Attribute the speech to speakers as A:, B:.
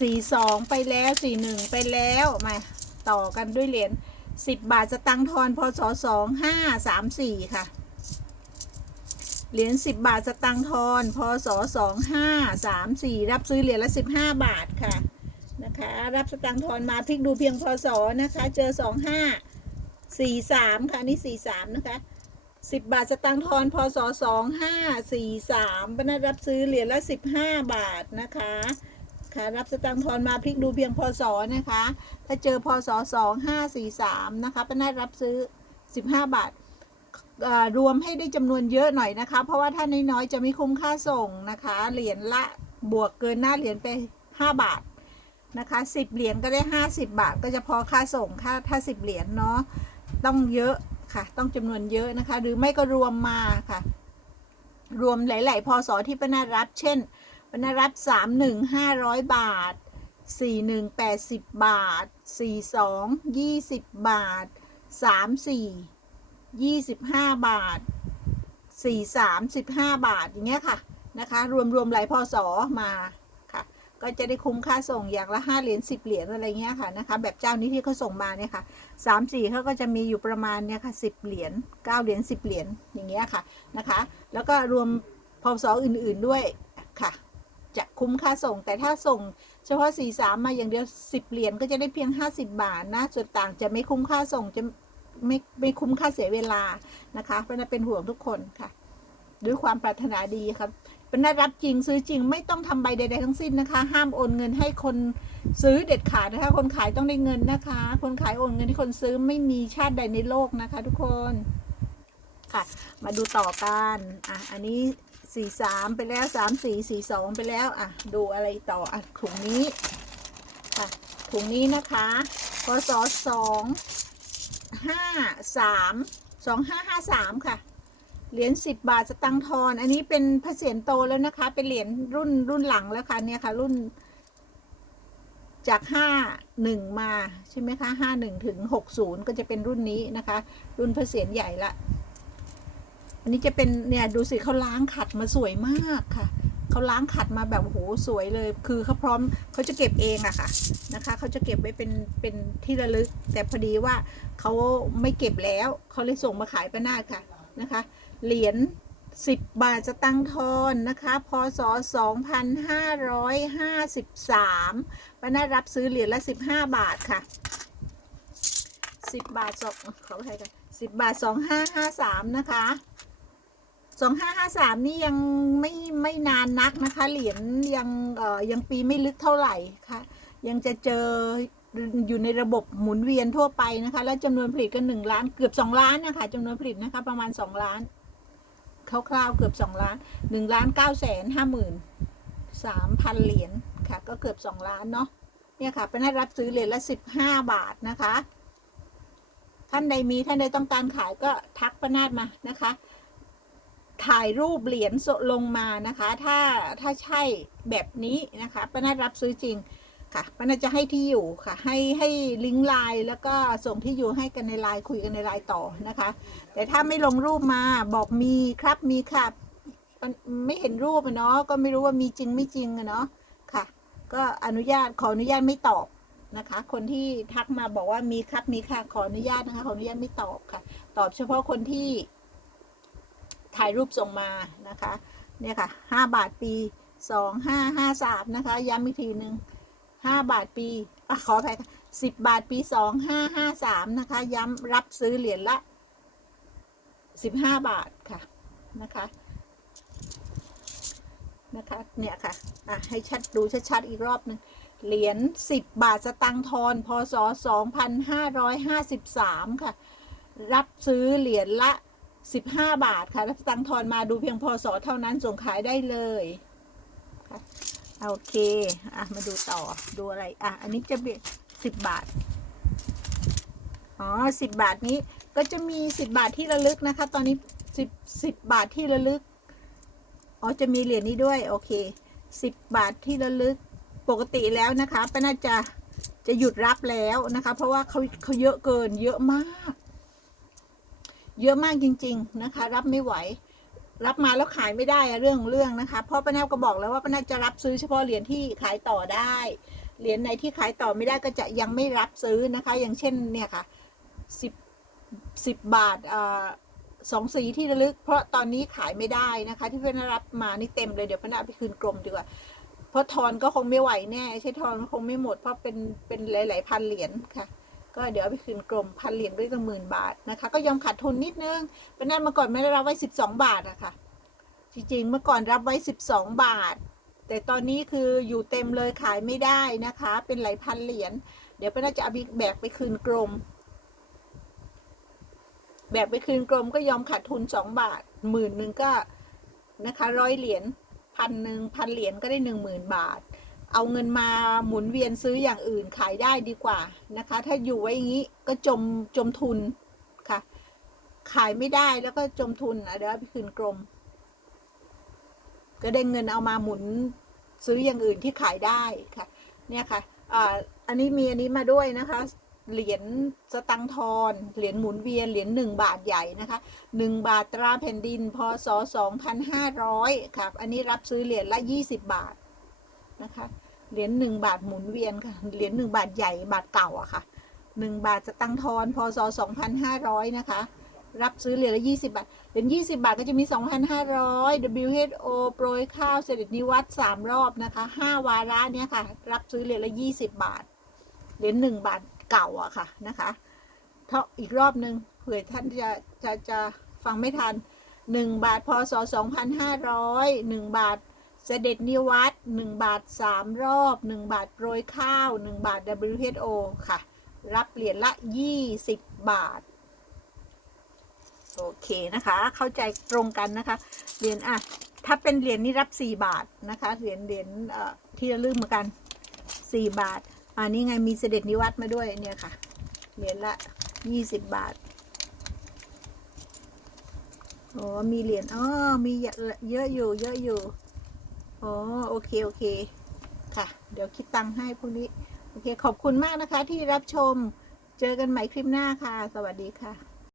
A: สี่สองไปแล้วสี่หนึ่งไปแล้วมาต่อกันด้วยเหรียญสิบบาทสตังค์ทอนพศสองห้าสามสี่ค่ะ เหรียญสิบบาทสตังค์ทอนพศสองห้าสามสี่รับซื้อเหรียญละสิบห้าบาทค่ะนะคะ รับสตังค์ทอนมาพลิกดูเพียงพศนะคะ เจอสองห้าสี่สามค่ะนี่สี่สามนะคะสิบบาทสตังค์ทอนพศสองห้าสี่สามบรรณรับซื้อเหรียญละสิบห้าบาทนะคะ ค่ะรับสตังค์ทอนมาพลิกดูเพียงพศนะคะ ถ้าเจอพศสองห้าสี่สามนะคะป้านารับซื้อสิบห้าบาทรวมให้ได้จำนวนเยอะหน่อยนะคะ เพราะว่าถ้าน้อยๆจะไม่คุ้มค่าส่งนะคะ เหรียญละบวกเกินหน้าเหรียญไปห้าบาทนะคะสิบเหรียญก็ได้ห้าสิบบาท ก็จะพอค่าส่งค่าถ้าสิบเหรียญเนาะต้องเยอะค่ะ ต้องจำนวนเยอะนะคะ หรือไม่ก็รวมมาค่ะ รวมหลาย ๆพศที่ป้านารับ เช่น บรรรัฐสามหนึ่งห้าร้อยบาทสี่หนึ่งแปดสิบบาทสี่สองยี่สิบบาทสามสี่ยี่สิบห้าบาทสี่สามสิบห้าบาทอย่างเงี้ยค่ะ นะคะ รวมรวมหลายพศมาค่ะ ก็จะได้คุ้มค่าส่งอย่างละห้าเหรียญสิบเหรียญอะไรเงี้ยค่ะนะคะ แบบเจ้านี้ที่เขาส่งมาเนี่ยค่ะสามสี่เขาก็จะมีอยู่ประมาณเนี่ยค่ะสิบเหรียญเก้าเหรียญสิบเหรียญอย่างเงี้ยค่ะนะคะ แล้วก็รวมพศอื่นๆด้วยค่ะ จะคุ้มค่าส่ง แต่ถ้าส่งเฉพาะ4 3มมาอย่างเดียว10เหรียญก็จะได้เพียง50บาทนะ ส่วนต่างจะไม่คุ้มค่าส่งจะไม่ไม่คุ้มค่าเสียเวลานะคะเป็นเป็นห่วงทุกคนค่ะ ด้วยความปรารถนาดีครับเป็นได้รับจริงซื้อจริงไม่ต้องทำใบใดๆทั้งสิ้นนะคะ ห้ามโอนเงินให้คนซื้อเด็ดขาดนะคะ คนขายต้องได้เงินนะคะ คนขายโอนเงินให้คนซื้อไม่มีชาติใดในโลกนะคะ ทุกคนค่ะ มาดูต่อกันอะอันนี้ สี่สามไปแล้วสามสี่สี่สองไปแล้ว อะ ดูอะไรต่อ อะ ถุงนี้ค่ะ ถุงนี้นะคะพศสองห้าสามสองห้าห้าสามค่ะ เหรียญสิบบาทสตังค์ทอน อันนี้เป็นพระเศียรโตแล้วนะคะ เป็นเหรียญรุ่นรุ่นหลังแล้วค่ะเนี่ยค่ะ รุ่นจากห้าหนึ่งมาใช่ไหมคะห้าหนึ่งถึงหกศูนย์ก็จะเป็นรุ่นนี้นะคะ รุ่นพระเศียรใหญ่ละ นนี้จะเป็นเนี่ยดูสิเขาล้างขัดมาสวยมากค่ะเขาล้างขัดมาแบบโอ้โหสวยเลย คือเขาพร้อมเขาจะเก็บเองอะค่ะนะคะเขาจะเก็บไว้เป็นเป็นที่ระลึก แต่พอดีว่าเขาไม่เก็บแล้วเขาเลยส่งมาขายป้านาดค่ะนะคะ เหรียญสิบบาทสตังทอนนะคะพศสองพันห้าร้อยห้าสิบสามป้านาดรับซื้อเหรียญละสิบห้าบาทค่ะสิบบาทสองขออภัยกันสิบบาทสองห้าห้าสามนะคะ สองห้าห้าสามนี่ยังไม่ไม่นานนักนะคะ เหรียญยังเอ่อยังปีไม่ลึกเท่าไหร่ค่ะ ยังจะเจออยู่ในระบบหมุนเวียนทั่วไปนะคะ แล้วจำนวนผลิตก็หนึ่งล้านเกือบสองล้านนะคะจำนวนผลิตนะคะ ประมาณสองล้านคร่าวๆเกือบสองล้านหนึ่งล้านเก้าแสนห้าหมื่นสามพันเหรียญค่ะ ก็เกือบสองล้านเนาะเนี่ยค่ะเป็นให้รับซื้อเหรียญละสิบห้าบาทนะคะ ท่านใดมีท่านใดต้องการขายก็ทักประนาดมานะคะ ถ่ายรูปเหรียญสดลงมานะคะ ถ้าถ้าใช่แบบนี้นะคะป้านารับซื้อจริงค่ะป้านาจะให้ที่อยู่ค่ะ ให้ให้ลิงก์ไลน์แล้วก็ส่งที่อยู่ให้กันในไลน์คุยกันในไลน์ต่อนะคะ แต่ถ้าไม่ลงรูปมาบอกมีครับมีครับมันไม่เห็นรูปอะเนาะก็ไม่รู้ว่ามีจริงไม่จริงอะเนาะค่ะ ก็อนุญาตขออนุญาตไม่ตอบนะคะ คนที่ทักมาบอกว่ามีครับมีค่ะขออนุญาตนะคะขออนุญาตไม่ตอบค่ะ ตอบเฉพาะคนที่ ถ่ายรูปส่งมานะคะเนี่ยค่ะห้าบาทปีสองห้าห้าสามนะคะ ย้ำอีกทีหนึ่งห้าบาทปีอขออภัยค่ะสิบบาทปีสองห้าห้าสามนะคะ ย้ำรับซื้อเหรียญละสิบห้าบาทค่ะนะคะนะคะเนี่ยค่ะอะ ให้ชัดดูชัดๆอีกรอบหนึ่งเหรียญสิบบาทสตังค์ทอนพศสองพันห้าร้อยห้าสิบสามค่ะ รับซื้อเหรียญละ 15 บาทค่ะรับตังทอนมาดูเพียงพอสอเท่านั้นส่งขายได้เลยค่ะโอเค อะ มาดูต่อดูอะไร อะ อันนี้จะเป็นสิบบาท อ๋อสิบบาทนี้ก็จะมีสิบบาทที่ระลึกนะคะ ตอนนี้สิบสิบบาทที่ระลึก อ๋อ จะมีเหรียญนี้ด้วย โอเคสิบบาทที่ระลึก ปกติแล้วนะคะป้าน่าจะจะหยุดรับแล้วนะคะ เพราะว่าเขาเขาเยอะเกินเยอะมาก เยอะมากจริง ๆนะคะ รับไม่ไหว รับมาแล้วขายไม่ได้เรื่องเรื่องนะคะเพราะป้าแนวก็บอกแล้วว่าป้าแนวจะรับซื้อเฉพาะเหรียญที่ขายต่อได้เหรียญไหนที่ขายต่อไม่ได้ก็จะยังไม่รับซื้อนะคะ อย่างเช่นเนี่ยค่ะสิบสิบบาทอ่าสองสีที่ระลึก เพราะตอนนี้ขายไม่ได้นะคะ ที่เพื่อนรับมานี่เต็มเลยเดี๋ยวพนเอาไปคืนกรมดีกว่าเพราะทอนก็คงไม่ไหวแน่ ใช่ทอนคงไม่หมดเพราะเป็นเป็นหลาย ๆ พันเหรียญค่ะ ก็เดี๋ยวเอาไปคืนกรมพันเหรียญด้วยตั้งหมื่นบาทนะคะ ก็ยอมขาดทุนนิดนึงเป็นนั้นเมื่อก่อนไม่ได้รับไว้สิบสองบาทอะค่ะ จริงๆ เมื่อก่อนรับไว้สิบสองบาท แต่ตอนนี้คืออยู่เต็มเลยขายไม่ได้นะคะ เป็นหลายพันเหรียญ เดี๋ยวเป้าน่าจะเอาแบกไปคืนกรม แบกไปคืนกรมก็ยอมขาดทุนสองบาทหมื่นหนึ่งก็นะคะร้อยเหรียญพันหนึ่งพันเหรียญก็ได้หนึ่งหมื่นบาท เอาเงินมาหมุนเวียนซื้ออย่างอื่นขายได้ดีกว่านะคะ ถ้าอยู่ไว้อย่างนี้ก็จมจมทุนค่ะ ขายไม่ได้แล้วก็จมทุนเดี๋ยวไปคืนกรม ก็ได้เงินเอามาหมุนซื้ออย่างอื่นที่ขายได้ค่ะ เนี่ยค่ะอ่าอันนี้มีอันนี้มาด้วยนะคะเหรียญสตังทอนเหรียญหมุนเวียน เหรียญหนึ่งบาทใหญ่นะคะหนึ่งบาทตราแผ่นดิน พศสองพันห้าร้อยครับ อันนี้รับซื้อเหรียญละยี่สิบบาท นะคะ เหรียญหนึ่งบาทหมุนเวียนค่ะ เหรียญหนึ่งบาทใหญ่บาทเก่าอะค่ะหนึ่งบาทสตังทอนพศสองพันห้าร้อยนะคะ รับซื้อเหรียญละยี่สิบาท เหรียญยี่สิบาทก็จะมีสองพันห้าร้อย WHO โปรยข้าวเสด็จนิวัตสามรอบนะคะห้าวาระเนี่ยค่ะ รับซื้อเหรียญละยี่สิบบาท เหรียญหนึ่งบาทเก่าอะค่ะนะคะเท่าอีกรอบหนึ่งเผื่อท่านจะจะจะฟังไม่ทันหนึ่งบาทพศสองพันห้าร้อยหนึ่งบาท เสด็จนิวัตหนึ่งบาทสามรอบหนึ่งบาทโปรยข้าวหนึ่งบาท WHO ค่ะ รับเหรียญละยี่สิบบาท โอเคนะคะ เข้าใจตรงกันนะคะ เหรียญอะ ถ้าเป็นเหรียญนี่รับสี่บาทนะคะ เหรียญเหรียญเอ่อที่ระลึกเหมือนกันสี่บาท อันนี้ไงมีเสด็จนิวัตมาด้วยเนี่ยค่ะ เหรียญละยี่สิบบาทโอ้มีเหรียญอ๋อมีเยอะอยู่ เยอะอยู่ อ๋อโอเค โอเค ค่ะ เดี๋ยวคิดตังค์ให้พวกนี้ โอเค ขอบคุณมากนะคะที่รับชม เจอกันใหม่คลิปหน้าค่ะ สวัสดีค่ะ